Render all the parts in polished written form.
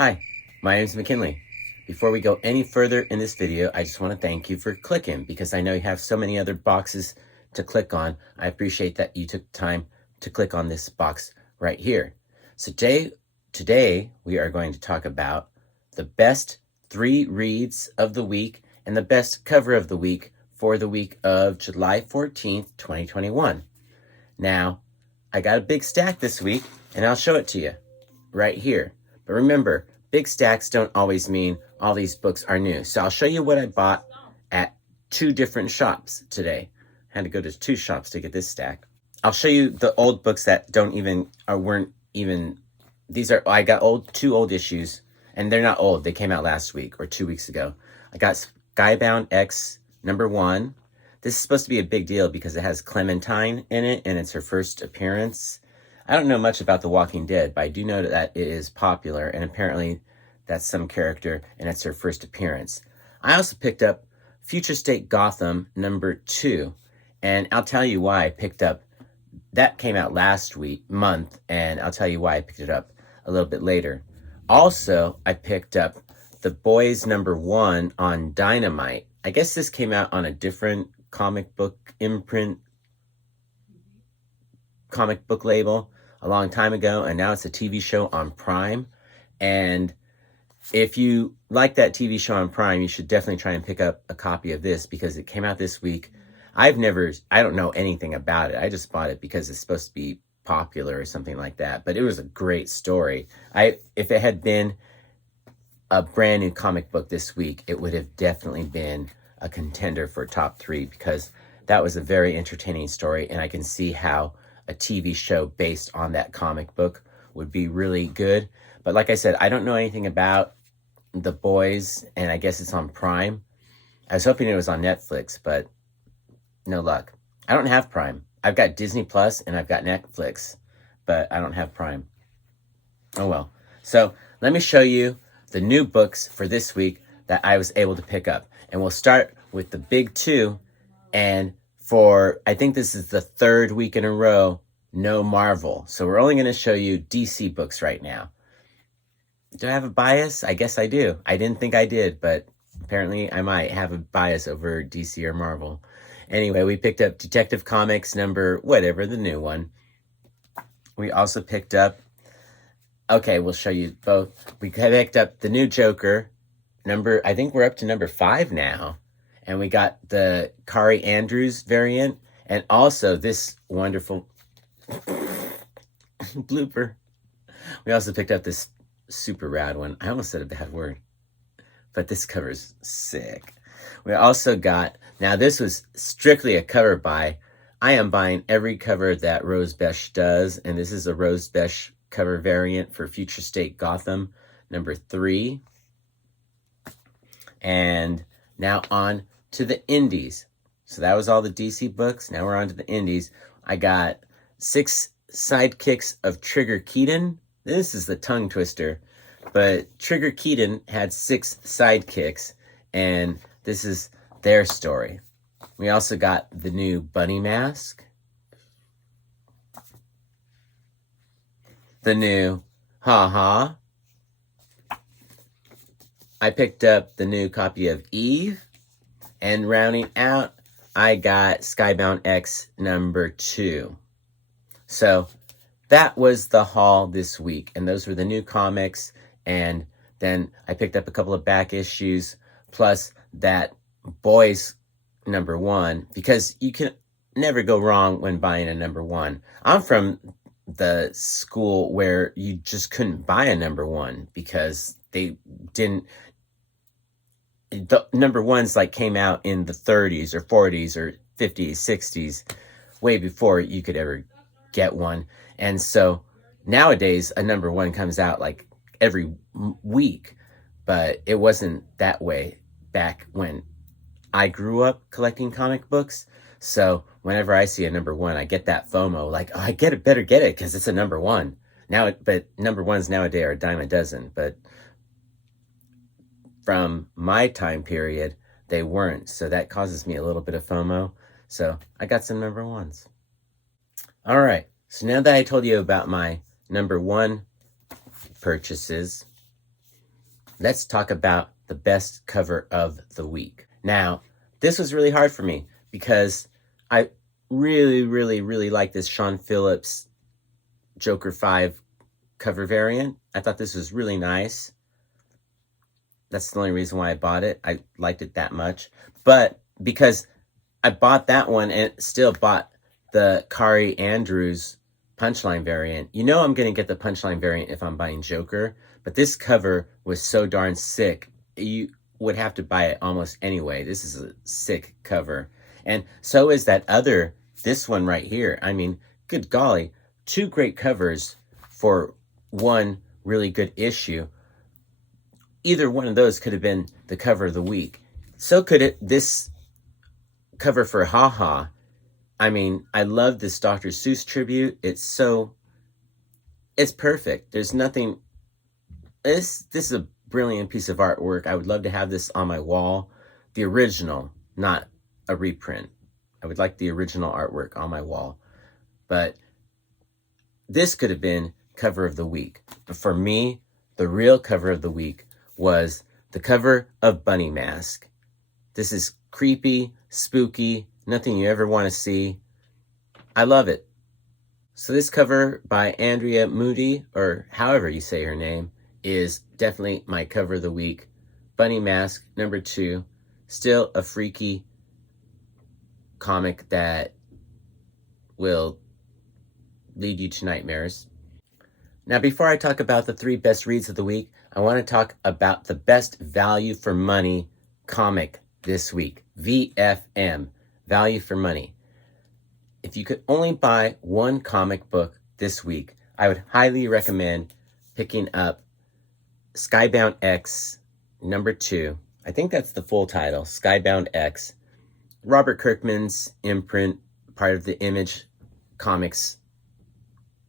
Hi, my name is McKinley. Before we go any further in this video, I just want to thank you for clicking because I know you have so many other boxes to click on. I appreciate that you took time to click on this box right here. So today we are going to talk about the best 3 reads of the week and the best cover of the week for the week of July 14th, 2021. Now, I got a big stack this week and I'll show it to you right here. But remember, big stacks don't always mean all these books are new. So I'll show you what I bought at 2 different shops today. I had to go to 2 shops to get this stack. I'll show you the old books that weren't even, I got 2 old issues, and they're not old. They came out last week or 2 weeks ago. I got Skybound X #1. This is supposed to be a big deal because it has Clementine in it, and it's her first appearance. I don't know much about The Walking Dead, but I do know that it is popular, and apparently that's some character, and it's her first appearance. I also picked up Future State Gotham #2, and I'll tell you why I picked up. That came out last month, and I'll tell you why I picked it up a little bit later. Also, I picked up The Boys #1 on Dynamite. I guess this came out on a different comic book imprint, comic book label a long time ago, and now it's a TV show on Prime. And if you like that TV show on Prime, you should definitely try and pick up a copy of this because it came out this week. I don't know anything about it. I just bought it because it's supposed to be popular or something like that. But it was a great story. If it had been a brand new comic book this week, it would have definitely been a contender for top 3 because that was a very entertaining story, and I can see how a TV show based on that comic book would be really good. But like I said, I don't know anything about The Boys, and I guess it's on Prime. I was hoping it was on Netflix, but no luck. I don't have Prime. I've got Disney Plus and I've got Netflix, but I don't have Prime. Oh well. So let me show you the new books for this week that I was able to pick up. And we'll start with the big 2. And I think this is the 3rd week in a row, no Marvel. So we're only going to show you DC books right now. Do I have a bias? I guess I do. I didn't think I did, but apparently I might have a bias over DC or Marvel. Anyway, we picked up Detective Comics whatever, the new one. We also picked up, we'll show you both. We picked up the new Joker, I think we're up to #5 now. And we got the Kari Andrews variant, and also this wonderful blooper. We also picked up this super rad one. I almost said a bad word, but this cover's sick. We also got, now this was strictly a cover buy. I am buying every cover that Rose Besch does, and this is a Rose Besch cover variant for Future State Gotham #3. And now on to the indies. So that was all the DC books. Now we're on to the indies. I got 6 sidekicks of Trigger Keaton. This is the tongue twister, but Trigger Keaton had 6 sidekicks, and this is their story. We also got the new Bunny Mask, the new Ha Ha. I picked up the new copy of Eve, and rounding out, I got Skybound X #2. So that was the haul this week, and those were the new comics. And then I picked up a couple of back issues, plus that Boys #1, because you can never go wrong when buying a #1. I'm from the school where you just couldn't buy a #1 because they didn't. The #1s came out in the 30s or 40s or 50s, 60s, way before you could ever get one. And so nowadays a #1 comes out every week, but it wasn't that way back when I grew up collecting comic books. So whenever I see a #1, I get that FOMO, I better get it because it's a #1. But #1s nowadays are a dime a dozen, but from my time period, they weren't. So that causes me a little bit of FOMO. So I got some #1s. All right. So now that I told you about my #1 purchases, let's talk about the best cover of the week. Now, this was really hard for me because I really, really, really like this Sean Phillips Joker 5 cover variant. I thought this was really nice. That's the only reason why I bought it. I liked it that much. But because I bought that one and still bought the Kari Andrews Punchline variant, you know I'm going to get the Punchline variant if I'm buying Joker. But this cover was so darn sick, you would have to buy it almost anyway. This is a sick cover. And so is this one right here. I mean, good golly, 2 great covers for one really good issue. Either one of those could have been the cover of the week. So could this cover for Ha Ha. I mean, I love this Dr. Seuss tribute. It's perfect. There's nothing, this is a brilliant piece of artwork. I would love to have this on my wall. The original, not a reprint. I would like the original artwork on my wall. But this could have been cover of the week. But for me, the real cover of the week was the cover of Bunny Mask. This is creepy, spooky, nothing you ever want to see. I love it. So this cover by Andrea Moody, or however you say her name, is definitely my cover of the week. Bunny Mask, number 2. Still a freaky comic that will lead you to nightmares. Now, before I talk about the 3 best reads of the week, I want to talk about the best value for money comic this week. VFM, value for money. If you could only buy one comic book this week, I would highly recommend picking up Skybound X, number 2. I think that's the full title, Skybound X. Robert Kirkman's imprint, part of the Image Comics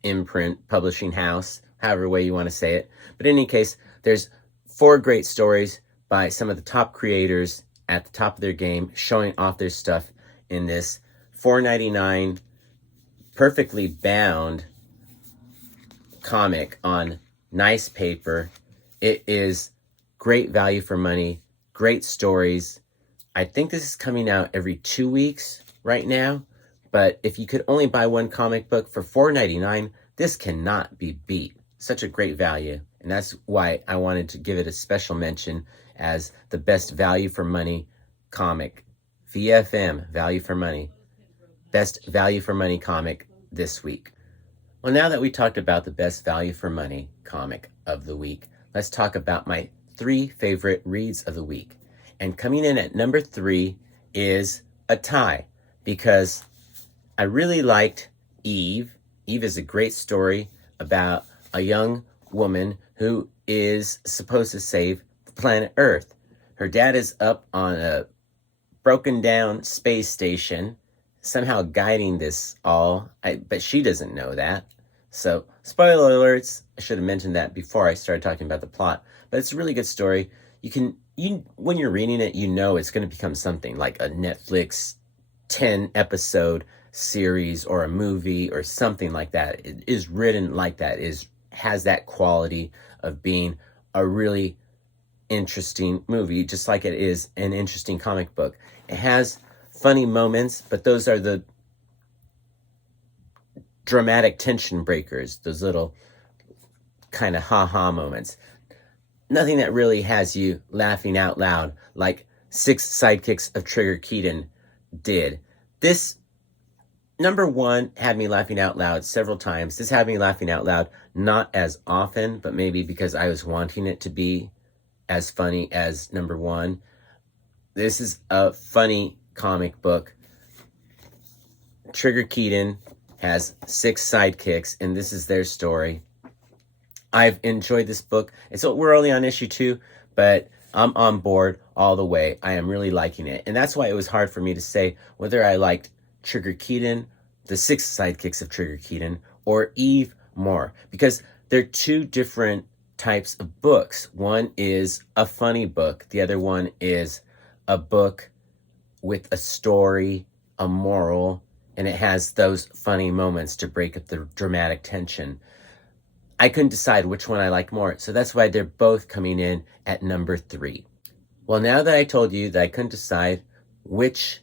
imprint publishing house, however way you want to say it. But in any case, there's 4 great stories by some of the top creators at the top of their game, showing off their stuff in this $4.99 perfectly bound comic on nice paper. It is great value for money, great stories. I think this is coming out every 2 weeks right now. But if you could only buy one comic book for $4.99, this cannot be beat. Such a great value. And that's why I wanted to give it a special mention as the best value for money comic. VFM, value for money. Best value for money comic this week. Well, now that we talked about the best value for money comic of the week, let's talk about my 3 favorite reads of the week. And coming in at number 3 is a tie, because I really liked Eve. Eve is a great story about a young woman who is supposed to save the planet Earth. Her dad is up on a broken down space station, somehow guiding this all, but she doesn't know that. So, spoiler alerts, I should have mentioned that before I started talking about the plot. But it's a really good story. When you're reading it, you know it's going to become something like a Netflix 10-episode series or a movie or something like that. It is written like that, has that quality of being a really interesting movie, just like it is an interesting comic book. It has funny moments, but those are the dramatic tension breakers, those little kind of ha-ha moments. Nothing that really has you laughing out loud like 6 Sidekicks of Trigger Keaton did. This number 1 had me laughing out loud several times. This had me laughing out loud not as often, but maybe because I was wanting it to be as funny as number 1. This is a funny comic book. Trigger Keaton has 6 sidekicks, and this is their story. I've enjoyed this book. We're only on issue 2, but I'm on board all the way. I am really liking it. And that's why it was hard for me to say whether I liked Trigger Keaton, the 6 sidekicks of Trigger Keaton, or Eve more. Because they're 2 different types of books. One is a funny book. The other one is a book with a story, a moral, and it has those funny moments to break up the dramatic tension. I couldn't decide which one I like more. So that's why they're both coming in at number 3. Well, now that I told you that I couldn't decide which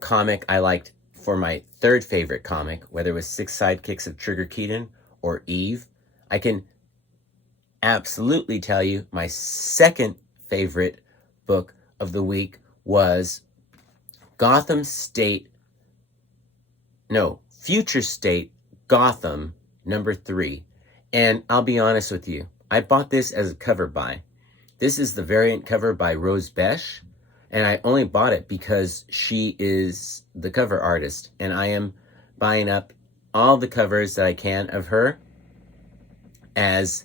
comic I liked for my third favorite comic, whether it was Six Sidekicks of Trigger Keaton or Eve, I can absolutely tell you my second favorite book of the week was Future State Gotham number 3. And I'll be honest with you, I bought this as a cover buy. This is the variant cover by Rose Besch, and I only bought it because she is the cover artist, and I am buying up all the covers that I can of her as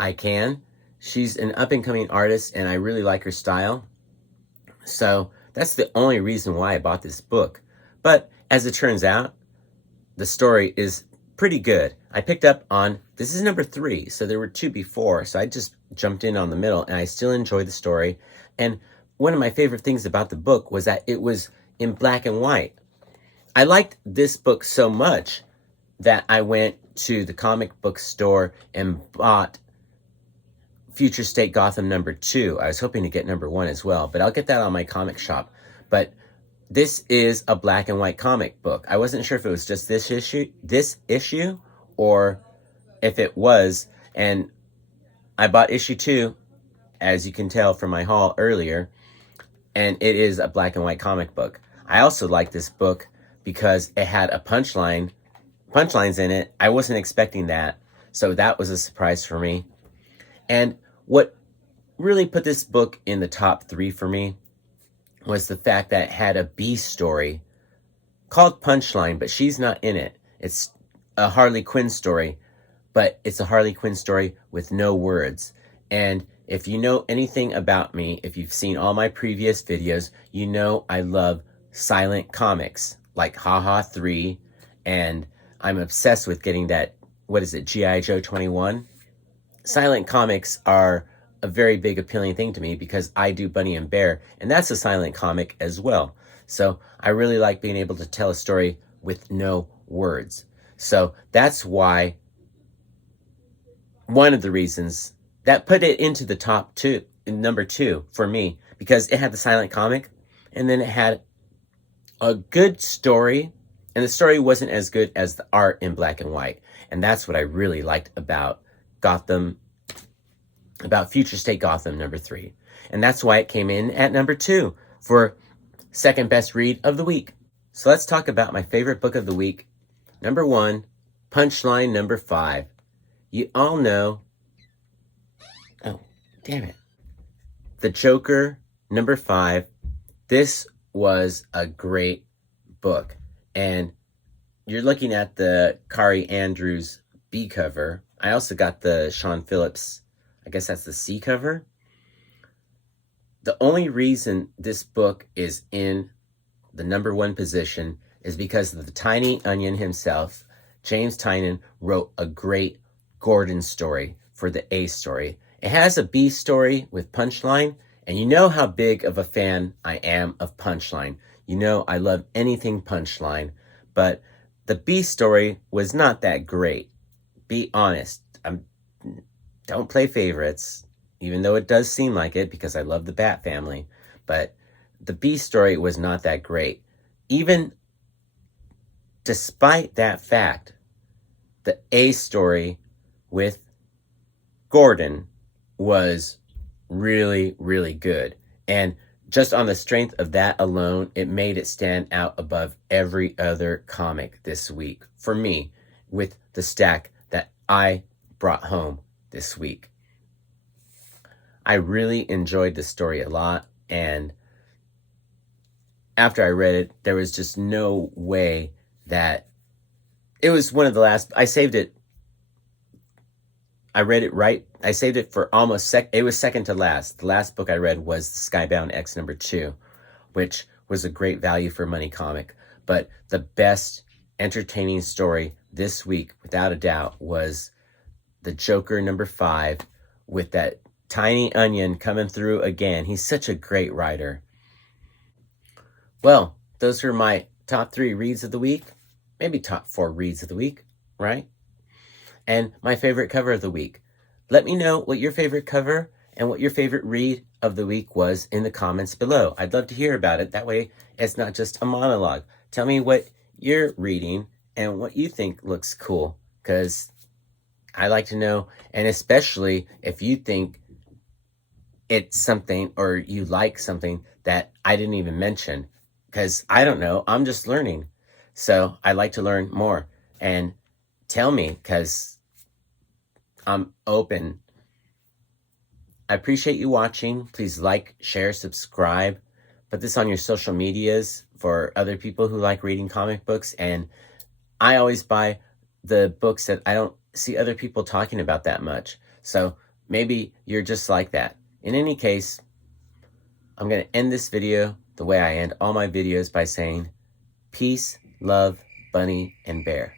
I can. She's an up-and-coming artist, and I really like her style. So that's the only reason why I bought this book. But as it turns out, the story is pretty good. I picked up on, this is number 3, so there were 2 before, so I just jumped in on the middle, and I still enjoy the story. And one of my favorite things about the book was that it was in black and white. I liked this book so much that I went to the comic book store and bought Future State Gotham number 2. I was hoping to get number 1 as well, but I'll get that on my comic shop. But this is a black and white comic book. I wasn't sure if it was just this issue, or if it was. And I bought issue 2, as you can tell from my haul earlier, and it is a black and white comic book. I also like this book because it had a punchlines in it. I wasn't expecting that, so that was a surprise for me. And what really put this book in the top 3 for me was the fact that it had a B story called Punchline, but she's not in it. It's a Harley Quinn story, but it's a Harley Quinn story with no words. And if you know anything about me, if you've seen all my previous videos, you know I love silent comics like Haha 3, and I'm obsessed with getting that, G.I. Joe 21? Silent comics are a very big appealing thing to me because I do Bunny and Bear, and that's a silent comic as well. So I really like being able to tell a story with no words. So that's why, one of the reasons that put it into the top 2, number 2 for me, because it had the silent comic, and then it had a good story, and the story wasn't as good as the art in black and white. And that's what I really liked about Future State Gotham number 3. And that's why it came in at number 2 for second best read of the week. So let's talk about my favorite book of the week. Number 1, Punchline number 5. You all know, oh, damn it. The Joker number 5. This was a great book. And you're looking at the Kari Andrews B cover. I also got the Sean Phillips, I guess that's the C cover. The only reason this book is in the number 1 position is because of the Tiny Onion himself. James Tynion wrote a great Gordon story for the A story. It has a B story with Punchline, and you know how big of a fan I am of Punchline. You know I love anything Punchline, but the B story was not that great. Be honest. Don't play favorites, even though it does seem like it because I love the Bat family. But the B story was not that great. Even despite that fact, the A story with Gordon was really, really good. And just on the strength of that alone, it made it stand out above every other comic this week for me with the stack that I brought home this week. I really enjoyed the story a lot, and after I read it, there was just no way that it was one of the last. I saved it. I read it right. I saved it for almost it was second to last. The last book I read was Skybound X number 2, which was a great value for money comic. But the best entertaining story this week, without a doubt, was The Joker number 5 with that Tiny Onion coming through again. He's such a great writer. Well, those are my top 3 reads of the week. Maybe top 4 reads of the week, right? and my favorite cover of the week. Let me know what your favorite cover and what your favorite read of the week was in the comments below. I'd love to hear about it. That way, it's not just a monologue. Tell me what you're reading and what you think looks cool, because I like to know, and especially if you think it's something or you like something that I didn't even mention, because I don't know. I'm just learning. So I'd like to learn more, and tell me, because I'm open. I appreciate you watching. Please like, share, subscribe. Put this on your social medias for other people who like reading comic books. And I always buy the books that I don't see other people talking about that much. So maybe you're just like that. In any case, I'm going to end this video the way I end all my videos by saying, peace, love, Bunny, and Bear.